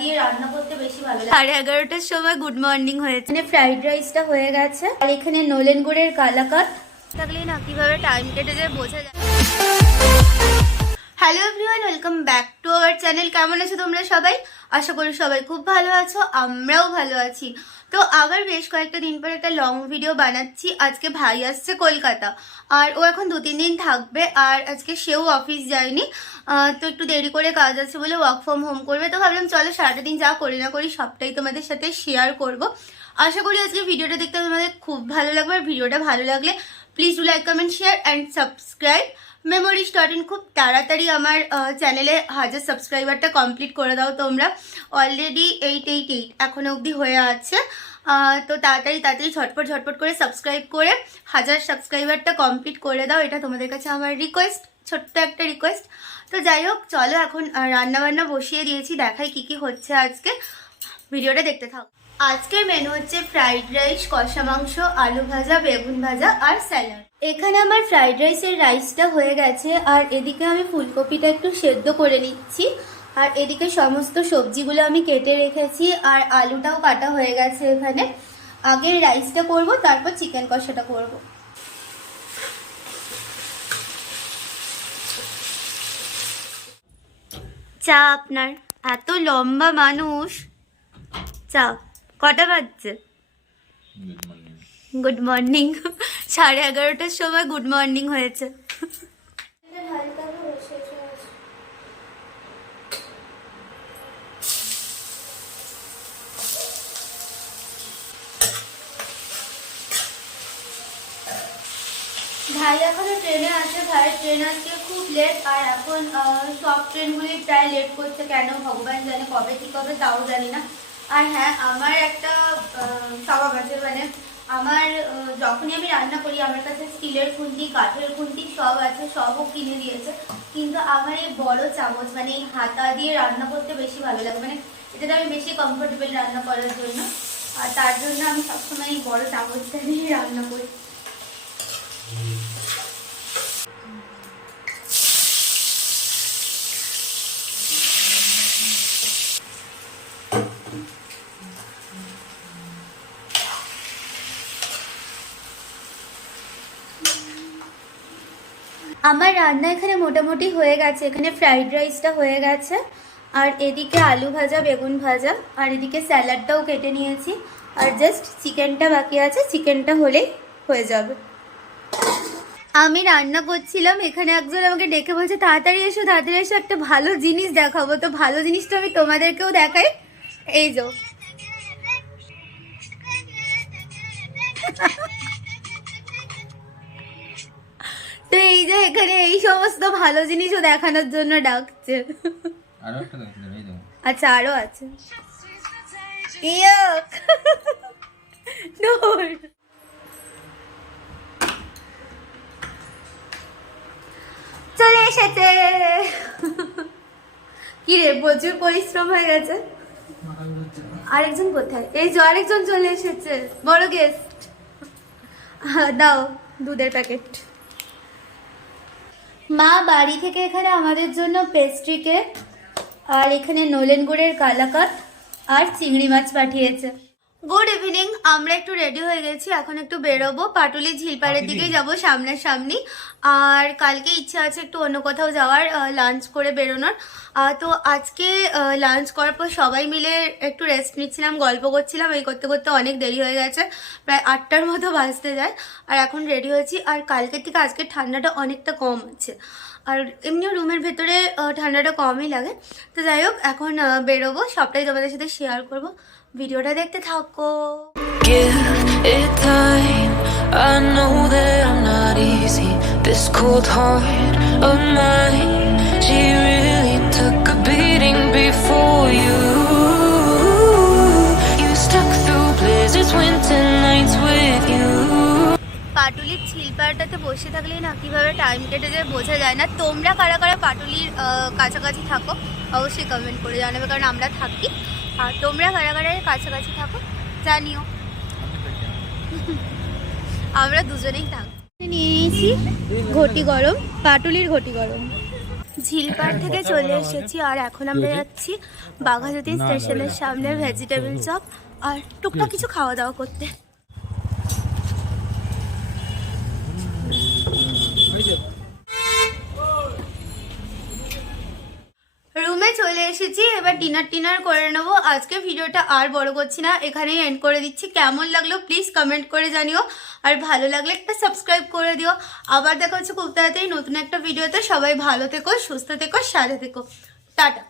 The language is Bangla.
দিয়ে রান্না করতে বেশি ভালো লাগে। 11:30টার সময় গুড মর্নিং হয়েছে, মানে ফ্রাইড রাইসটা হয়ে গেছে আর এখানে নলেন গুড়ের কালাকাত থাকলে না কিভাবে টাইম কেটে যায় বোঝা যায়। Hello everyone, welcome back to our channel. কেমন আছো তোমরা সবাই? আশা করি সবাই খুব ভালো আছো, আমরাও ভালো আছি। তো আবার বেশ কয়েকটা দিন পর একটা লং ভিডিও বানাচ্ছি। আজকে ভাই আসছে কলকাতা আর ও এখন 2-3 দিন থাকবে আর আজকে সেও অফিস যায়নি, তো একটু দেরি করে কাজ আছে বলে ওয়ার্ক ফ্রম হোম করবে। তো ভাবলাম চলো সারাটা দিন যা করি না করি সবটাই তোমাদের সাথে শেয়ার করব। আশা করি আজকে ভিডিওটা দেখতে তোমাদের খুব ভালো লাগবে। আর ভিডিওটা ভালো লাগলে please do like, comment, share and subscribe. Memories dot in খুব তাড়াতাড়ি আমার চ্যানেলে 1000 সাবস্ক্রাইবারটা কমপ্লিট করে দাও তোমরা। অলরেডি 888 এখনো অবধি হয়ে আছে। তো তাড়াতাড়ি ঝটপট করে সাবস্ক্রাইব করে 1000 সাবস্ক্রাইবারটা কমপ্লিট করে দাও, এটা তোমাদের কাছে আমার রিকোয়েস্ট, ছোট্ট একটা রিকোয়েস্ট। তো যাই হোক চলো এখন রান্নাবান্না বসিয়ে দিয়েছি, দেখাই কি হচ্ছে আজকে, ভিডিওটা দেখতে থাকো। আজকের মেনু হচ্ছে ফ্রাইড রাইস, কষা মাংস, আলু ভাজা, বেগুন ভাজা আর স্যালাড। এখানে আমার ফ্রাইড রাইসের রাইসটা হয়ে গেছে আর এদিকে আমি ফুলকপিটা একটু সেদ্ধ করে নিচ্ছি আর এদিকে সমস্ত সবজিগুলো আমি কেটে রেখেছি আর আলুটাও কাটা হয়ে গেছে। এখানে আগে রাইসটা করব, তারপর চিকেন কষাটা করব। চা আপনার? এত লম্বা মানুষ, চা কটা বাজছে? গুড মর্নিং 11:30টার সময় গুড মর্নিং হয়েছে। ভাই এখনো ট্রেনে আছে, ভাইয়ের ট্রেন আজকে খুব লেট আর এখন সব ট্রেনগুলি প্রায় লেট করছে, কেন ভগবান জানে, কবে ঠিক হবে তাও জানি না। আর হ্যাঁ, আমার একটা স্বভাব আছে, মানে আমার যখনই আমি রান্না করি আমার কাছে স্টিলের খুন্তি, কাঠের খুন্তি সব আছে, সবও কিনে দিয়েছে, কিন্তু আমার এই বড় চামচ মানে এই হাতা দিয়ে রান্না করতে বেশি ভালো লাগে, মানে এটাতে আমি বেশি কমফোর্টেবল রান্না করার জন্য। আর তার জন্য আমি সবসময় এই বড় চামচটা দিয়ে রান্না করি। আমার রান্না এখানে মোটামুটি হয়ে গেছে। এখানে ফ্রাইড রাইসটা হয়ে গেছে আর এদিকে আলু ভাজা, বেগুন ভাজা আর এদিকে স্যালাডটাও কেটে নিয়েছি আর জাস্ট চিকেনটা বাকি আছে, চিকেনটা হলেই হয়ে যাবে। আমি রান্না করছিলাম, এখানে একজন আমাকে ডেকে বলছে তাড়াতাড়ি এসো একটা ভালো জিনিস দেখাবো। তো ভালো জিনিসটা আমি তোমাদেরকেও দেখাই, এই যো। তো এই যে এখানে এই সমস্ত ভালো জিনিসও দেখানোর জন্য ডাকছে। আচ্ছা আরো আছে, চলে এসেছে। কি রে, প্রচুর পরিশ্রম হয়ে গেছে। আরেকজন কোথায়? এই যে আরেকজন চলে এসেছে, বড় গেস্ট। দাও দুধের প্যাকেট। মা বাড়ি থেকে এখানে আমাদের জন্য পেস্ট্রি কেক আর এখানে নলেন গুড়ের কালাকাত আর চিংড়ি মাছ পাঠিয়েছে। গুড ইভিনিং, আমরা একটু রেডি হয়ে গেছি, এখন একটু বেরোবো, পাটুলি ঝিলপাড়ের দিকে যাব সামনাসামনি। আর কালকে ইচ্ছা আছে একটু অন্য কোথাও যাওয়ার, লাঞ্চ করে বেরোনোর। তো আজকে লাঞ্চ করার পর সবাই মিলে একটু রেস্ট নিচ্ছিলাম, গল্প করছিলাম, এই করতে করতে অনেক দেরি হয়ে গেছে, প্রায় 8টার মতো বাজতে যায়। আর এখন রেডি হয়েছি আর কালকের থেকে আজকে ঠান্ডাটা অনেকটা কম আছে আর এমনিও রুমের ভেতরে ঠান্ডাটা কমই লাগে। তো যাই হোক এখন বেরোবো, সবটাই তোমাদের সাথে শেয়ার করবো, ভিডিওটা দেখতে থাকো। Give it time. I know that I'm not easy. This cold heart of mine, she really took a beating before you. You stuck through blizzards, winter nights with you. পাটুলির ঝিলপাড়টাতে বসে থাকলেই না কিভাবে টাইম কেটে যায় বোঝা যায় না। তোমরা কারা কারা পাটুলির কাছাকাছি থাকো অবশ্যই কমেন্ট করে জানাবে, কারণ আমরা থাকি। আর তোমরা কারা কারা কাছাকাছি থাকো জানিও। আমরা দুজনেই থাকি। নিয়ে নিয়েছি ঘটি গরম, পাটুলির ঘটি গরম। ঝিলপাড় থেকে চলে এসেছি আর এখন আমরা যাচ্ছি বাঘাযতীন স্টেশনের সামনে ভেজিটেবল চপ আর টুকটাক কিছু খাওয়া দাওয়া করতে। রুমে চলে এসেছি, এবার ডিনার করে নেবো। আজকে ভিডিওটা আর বড় করছি না, এখানেই এন্ড করে দিচ্ছি। কেমন লাগলো প্লিজ কমেন্ট করে জানিও, আর ভালো লাগলে একটা সাবস্ক্রাইব করে দিও। আবার দেখা হচ্ছে খুব তাড়াতাড়ি নতুন একটা ভিডিওতে। সবাই ভালো থেকো, সুস্থ থেকো, সাথে থেকো। টাটা।